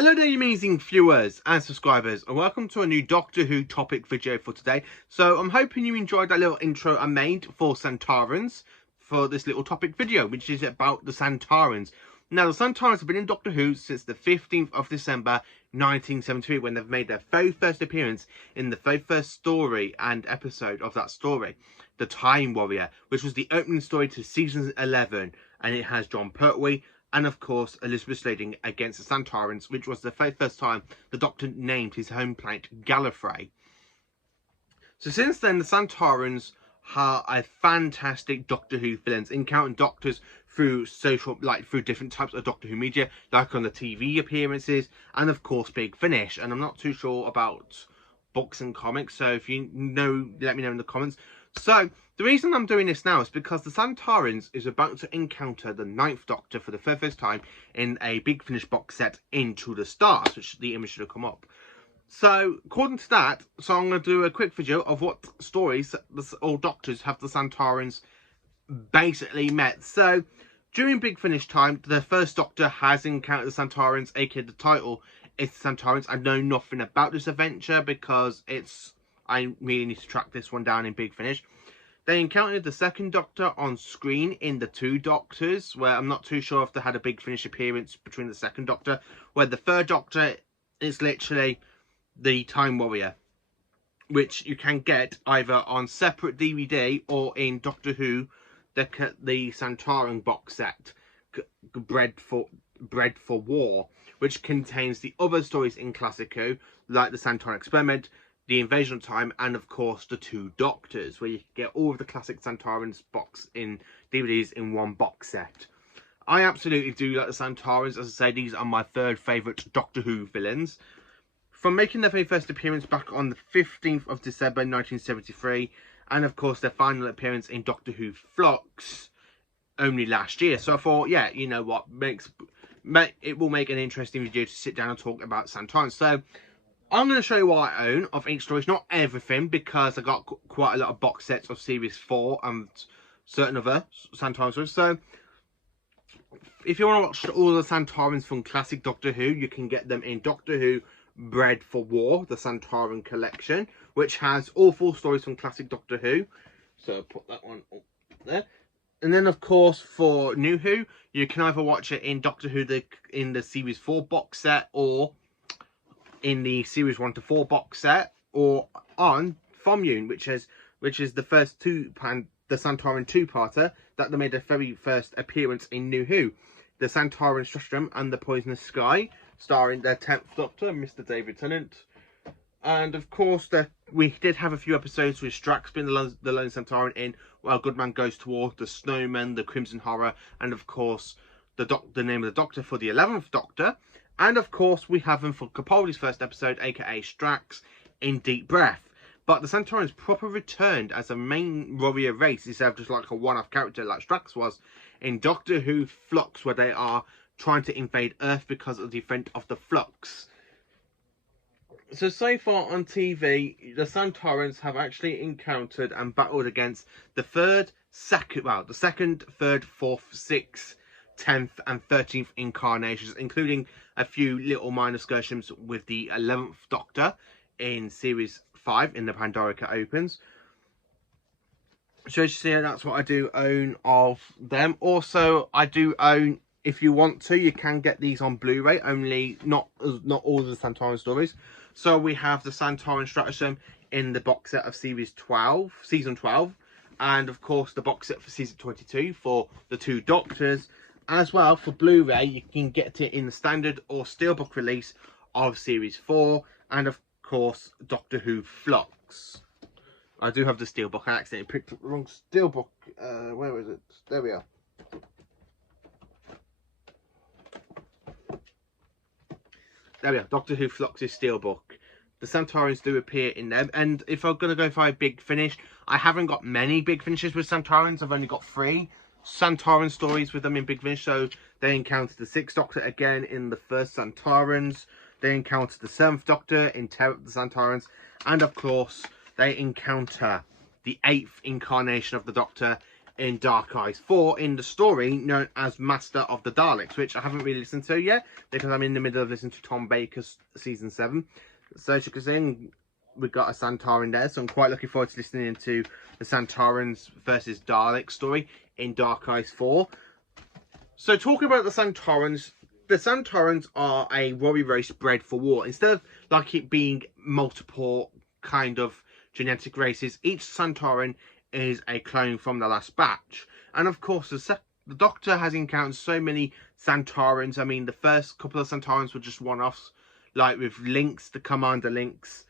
Hello there, you amazing viewers and subscribers, and welcome to a new Doctor Who topic video for today. So I'm hoping you enjoyed that little intro I made for Sontarans for this little topic video, which is about the Sontarans. Now, the Sontarans have been in Doctor Who since the 15th of December 1973, when they've made their very first appearance in the very first story and episode of that story, The Time Warrior, which was the opening story to season 11, and it has John Pertwee and of course Elizabeth Sladen against the Sontarans, which was the very first time the Doctor named his home planet Gallifrey. So since then, the Sontarans are a fantastic Doctor Who villains, encountering Doctors through through different types of Doctor Who media, like on the TV appearances, and of course Big Finish. And I'm not too sure about books and comics, so if you know, let me know in the comments. So the reason I'm doing this now is because the Sontarans is about to encounter the 9th Doctor for the very first time in a Big Finish box set, Into the Stars, which the image should have come up. So according to that, I'm going to do a quick video of what stories all Doctors have the Sontarans basically met. So during Big Finish time, the first Doctor has encountered the Sontarans, aka the title is the Sontarans. I know nothing about this adventure because I really need to track this one down in Big Finish. They encountered the second Doctor on screen in the Two Doctors, where I'm not too sure if they had a Big Finish appearance between the second Doctor, where the third Doctor is literally the Time Warrior, which you can get either on separate DVD or in Doctor Who, the Sontaran box set, Bread for War, which contains the other stories in Classic Who, like the Sontaran Experiment, the Invasion of Time, and of course the Two Doctors, where you can get all of the classic Sontarans box in DVDs in one box set. I absolutely do like the Sontarans. As I say, these are my third favourite Doctor Who villains. From making their very first appearance back on the 15th of December 1973, and of course their final appearance in Doctor Who Flux only last year. So I thought, yeah, you know what, it will make an interesting video to sit down and talk about Sontarans. So I'm going to show you what I own of each story. It's not everything, because I got quite a lot of box sets of Series 4 and certain other Sontaran stories. So if you want to watch all the Sontarans from classic Doctor Who, you can get them in Doctor Who Bread for War, the Sontaran collection, which has all 4 stories from classic Doctor Who. So I'll put that one up there. And then, of course, for New Who, you can either watch it in Doctor Who in the Series 4 box set, or in the Series 1 to 4 box set, or on Fomune, which is the first the Sontaran two-parter that they made their very first appearance in New Who, the Sontaran Stratagem and the Poisonous Sky, starring their 10th Doctor, Mr. David Tennant. And of course, we did have a few episodes with Strax being the lone Sontaran in Well, Goodman Goes to War, the Snowman, the Crimson Horror, and of course the name of the Doctor for the 11th Doctor. And of course, we have him for Capaldi's first episode, aka Strax, in Deep Breath. But the Sontarans proper returned as a main warrior race instead of just like a one-off character like Strax was in Doctor Who Flux, where they are trying to invade Earth because of the event of the Flux. So far on TV, the Sontarans have actually encountered and battled against the second, third, fourth, sixth, 10th and 13th incarnations, including a few little minor excursions with the 11th Doctor in Series 5 in the Pandorica Opens. So as you see, that's what I do own of them. Also, I do own, if you want to, you can get these on Blu-ray, only not all of the Sontaran stories. So we have the Sontaran Stratagem in the box set of Season 12, and of course the box set for Season 22 for the Two Doctors. As well, for Blu-ray, you can get it in the standard or steelbook release of Series 4, and of course Doctor Who Flux. I do have the steelbook. I accidentally picked up the wrong steelbook. Where is it? There we are. There we are. Doctor Who Flux's steelbook. The Sontarans do appear in them, and if I'm going to go for a Big Finish, I haven't got many Big Finishes with Sontarans. I've only got 3 Sontaran stories with them in Big Finish. So they encountered the 6th Doctor again in the first Sontarans. They encounter the 7th Doctor in Terror of the Sontarans. And of course, they encounter the 8th incarnation of the Doctor in Dark Eyes 4 in the story known as Master of the Daleks, which I haven't really listened to yet because I'm in the middle of listening to Tom Baker's season 7. So as you can see, we've got a Sontaran there, so I'm quite looking forward to listening to the Sontarans versus Dalek story in Dark Eyes 4. So talking about the Sontarans are a warrior race bred for war. Instead of like it being multiple kind of genetic races, each Sontaran is a clone from the last batch. And of course, the Doctor has encountered so many Sontarans. I mean, the first couple of Sontarans were just one-offs, like with Lynx, the Commander Lynx,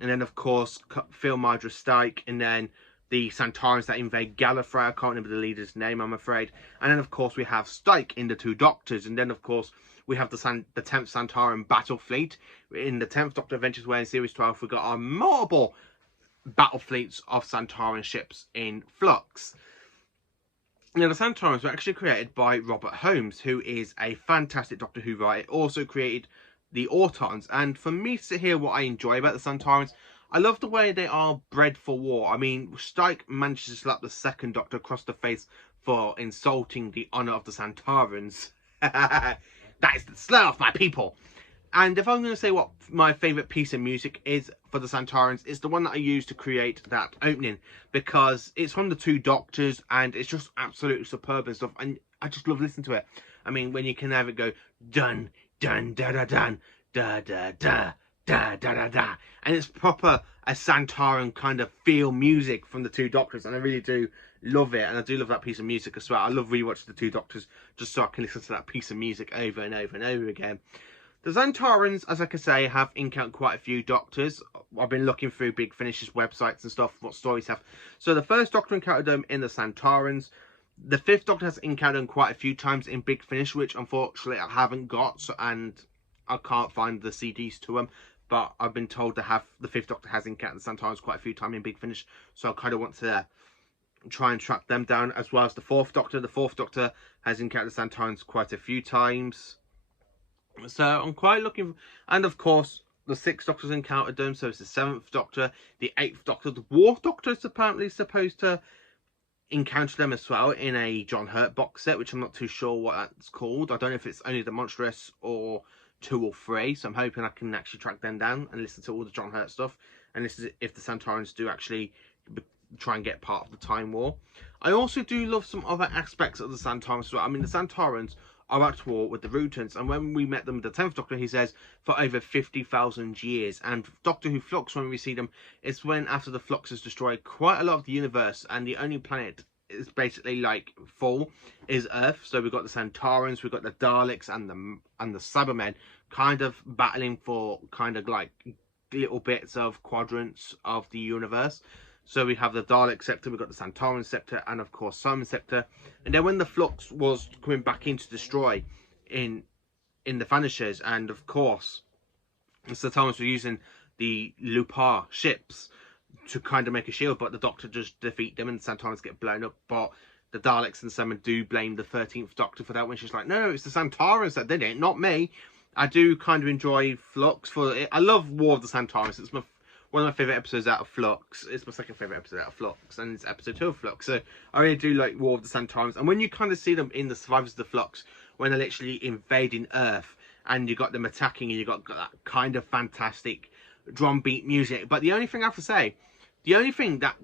and then of course Phil Mydra Stike, and then the Sontarans that invade Gallifrey. I can't remember the leader's name, I'm afraid. And then of course we have Stike in the Two Doctors, and then of course we have the 10th Sontaran battle fleet in the 10th Doctor Adventures, where in series 12 we got our multiple battle fleets of Sontaran ships in flux. Now, the Sontarans were actually created by Robert Holmes, who is a fantastic Doctor Who writer. Also created the Autons, and for me to hear what I enjoy about the Sontarans, I love the way they are bred for war. I mean, Stike manages to slap the second Doctor across the face for insulting the honour of the Sontarans. That is the slur of my people. And if I'm going to say what my favourite piece of music is for the Sontarans, it's the one that I used to create that opening, because it's from the Two Doctors and it's just absolutely superb and stuff, and I just love listening to it. I mean, when you can have it go dun dun da da dun da da da da da da da, and it's proper a Sontaran kind of feel music from the Two Doctors, and I really do love it. And I do love that piece of music as well. I love rewatching the Two Doctors just so I can listen to that piece of music over and over and over again. The Sontarans, as I can say, have encountered quite a few Doctors. I've been looking through Big Finish's websites and stuff, what stories have. So the first Doctor encountered them in the Sontarans. The 5th Doctor has encountered them quite a few times in Big Finish, which unfortunately I haven't got, and I can't find the CDs to them. But I've been told to have the 5th Doctor has encountered the Sontarans quite a few times in Big Finish, so I kind of want to try and track them down, as well as the 4th Doctor. The 4th Doctor has encountered the Sontarans quite a few times. So I'm quite looking, and of course the 6th Doctor's encountered them, so it's the 7th Doctor, the 8th Doctor, the 4th Doctor is apparently supposed to encounter them as well in a John Hurt box set, which I'm not too sure what that's called. I don't know if it's only the Monstrous or 2 or 3, so I'm hoping I can actually track them down and listen to all the John Hurt stuff, and this is if the Sontarans do actually try and get part of the Time War. I also do love some other aspects of the Sontarans as well. I mean, the Sontarans are at war with the Rutans, and when we met them with the 10th Doctor, he says for over 50,000 years. And Doctor Who Flux, when we see them, it's when after the Flux has destroyed quite a lot of the universe, and the only planet is basically like full is Earth. So we've got the Sontarans, we've got the Daleks, and the Cybermen kind of battling for kind of like little bits of quadrants of the universe. So we have the Dalek Scepter, we've got the Sontaran Scepter, and of course Simon Scepter. And then when the Flux was coming back in to destroy in the Vanishers, and of course the Sontarans were using the Lupar ships to kind of make a shield, but the Doctor just defeat them and the Sontarans get blown up. But the Daleks and Simon do blame the 13th Doctor for that, when she's like, no, it's the Sontarans that did it, not me. I do kind of enjoy Flux for it. I love War of the Sontarans. It's one of my favourite episodes out of Flux. It's my second favourite episode out of Flux, and it's episode 2 of Flux. So I really do like War of the Sontarans. And when you kind of see them in the Survivors of the Flux, when they're literally invading Earth, and you got them attacking, and you got that kind of fantastic drum beat music. But the only thing I have to say, the only thing that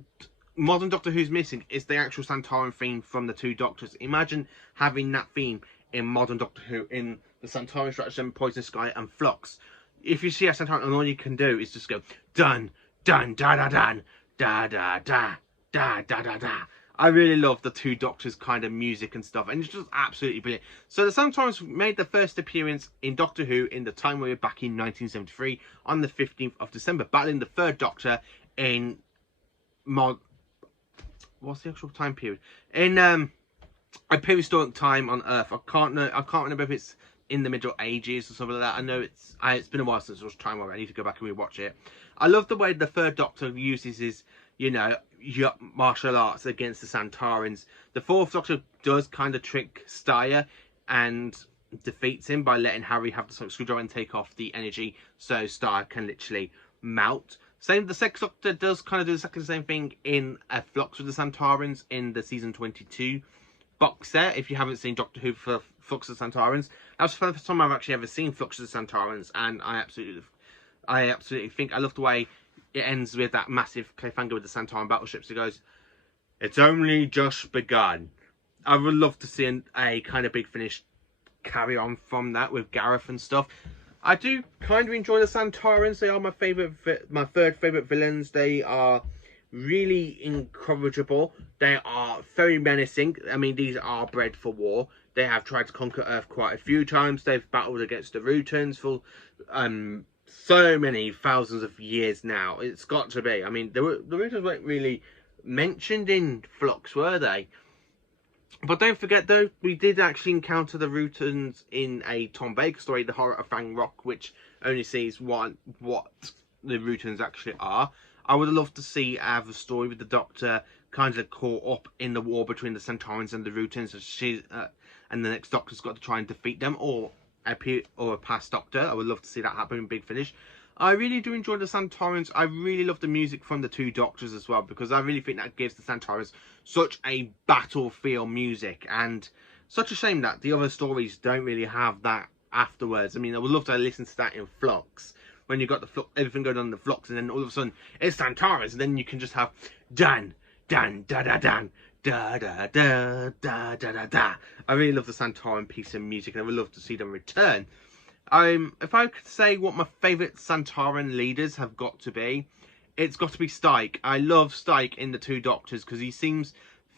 modern Doctor Who's missing is the actual Sontaran theme from the Two Doctors. Imagine having that theme in modern Doctor Who, in the Sontaran Stratagem, Poison Sky, and Flux. If you see a Sontaran, and all you can do is just go dun dun da da dun da da da da da da da. I really love the Two Doctors kind of music and stuff, and it's just absolutely brilliant. So the Sontarans made their first appearance in Doctor Who in the Time Warrior back in 1973 on the 15th of December, battling the 3rd Doctor in what's the actual time period? In a prehistoric time on Earth. I can't remember if it's in the Middle Ages or something like that. I know it's been a while since I was Time Warrior. I need to go back and rewatch it. I love the way the 3rd Doctor uses his, you know, martial arts against the Sontarans. The 4th Doctor does kind of trick Steyer and defeats him by letting Harry have the screwdriver and take off the energy, so Steyer can literally melt. The Sex Doctor does kind of do exactly the same thing in Flux with the Sontarans in the season 22 box set. If you haven't seen Doctor Who for Flux of the Sontarans, that was the first time I've actually ever seen Flux of the Sontarans, and I absolutely think I love the way it ends with that massive cliffhanger with the Sontaran battleships. It goes, "It's only just begun." I would love to see a kind of big finish carry on from that with Gareth and stuff. I do kind of enjoy the Sontarans. They are my third favourite villains. They are really incorrigible. They are very menacing. I mean, these are bred for war. They have tried to conquer Earth quite a few times. They've battled against the Rutans for so many thousands of years now. It's got to be. I mean, the Rutans weren't really mentioned in Flux, were they? But don't forget, though, we did actually encounter the Rutans in a Tom Baker story, The Horror of Fang Rock, which only sees what the Rutans actually are. I would love to see the story with the Doctor kind of caught up in the war between the Sontarans and the Rutans, and the next Doctor's got to try and defeat them, or a past Doctor. I would love to see that happen in Big Finish. I really do enjoy the Sontarans. I really love the music from the two Doctors as well, because I really think that gives the Sontarans such a battlefield music, and such a shame that the other stories don't really have that afterwards. I mean, I would love to listen to that in Flux, when you've got everything going on in the Flux, and then all of a sudden it's Sontarans, and then you can just have dan, dan, da da dan, da da da da da da da. I really love the Sontaran piece of music, and I would love to see them return. If I could say what my favourite Sontaran leaders have got to be, it's got to be Styke. I love Styke in the two Doctors because he seems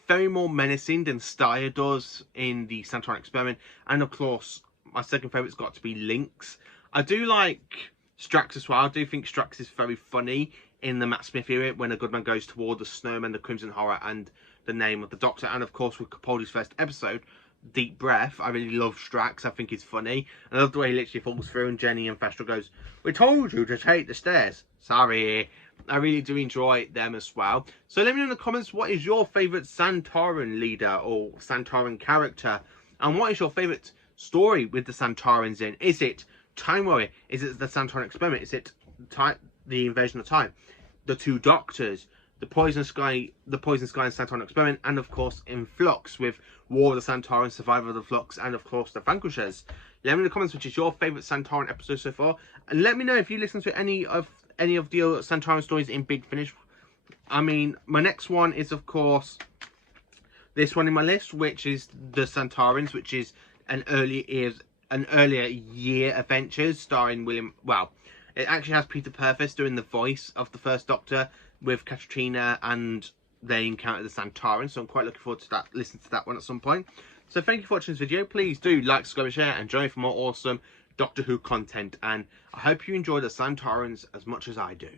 very more menacing than Steyer does in the Sontaran Experiment. And of course, my second favourite's got to be Lynx. I do like Strax as well. I do think Strax is very funny in the Matt Smith era when a good man goes toward the Snowman, the Crimson Horror, and the name of the Doctor. And of course, with Capaldi's first episode, Deep Breath, I really love Strax. I think he's funny. I love the way he literally falls through and Jenny and Thestral goes, "We told you to take the stairs." Sorry. I really do enjoy them as well. So let me know in the comments, what is your favourite Sontaran leader or Sontaran character? And what is your favourite story with the Sontarans in? Is it Time Warrior? Is it the Sontaran Experiment? Is it the Invasion of Time? The two Doctors? The Poison Sky and Sontaran Experiment, and of course in Flux with War of the Sontarans, Survival of the Flux, and of course the Vanquishers. Let me know in the comments which is your favourite Sontaran episode so far, and let me know if you listen to any of the Sontaran stories in Big Finish. I mean, my next one is of course this one in my list, which is the Sontarans, which is an earlier year adventures starring William. Well, it actually has Peter Purves doing the voice of the first Doctor with Katrina, and they encounter the Sontarans, so I'm quite looking forward to that, listening to that one at some point. So thank you for watching this video. Please do like, subscribe, and share, and join me for more awesome Doctor Who content, and I hope you enjoy the Sontarans as much as I do.